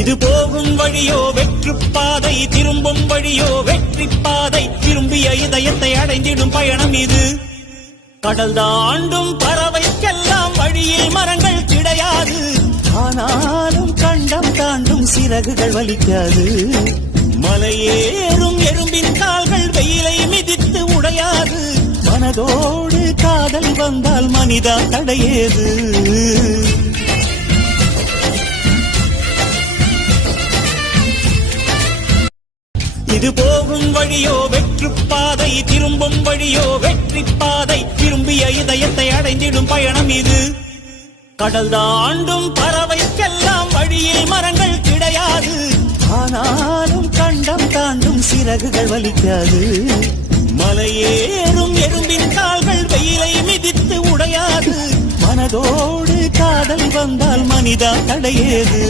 இது போகும் வழியோ வெற்று பாதை, திரும்பும் வழியோ வெற்றி பாதை. திரும்பிய இதயத்தை அடைந்திடும் பயணம் இது. கடல் தாண்டும் பறவைக்கெல்லாம் வழியில் மரங்கள் கிடையாது. ஆனாலும் கண்டம் தாண்டும் சிறகுகள் வலிக்காது. மலையேறும் எறும்பின் கால்கள் வெயிலை மிதித்து உடையாது. மனதோடு காதல் வந்தால் மனிதா தடையேது. இது போகும் வழியோ வெற்று பாதை, திரும்பும் வழியோ வெற்றி பாதை. திரும்பிய இதயத்தை அடைந்திடும் பயணம் இது. கடல் தாண்டும் பறவைக்கெல்லாம் வழியில் மரங்கள் கிடையாது. ஆனாலும் கண்டம் தாண்டும் சிறகுகள் வலிக்காது. மலையேறும் எறும்பின் கால்கள் வெயிலை மிதித்து உடையாது. மனதோடு காதல் வந்தால் மனிதா தடையேது.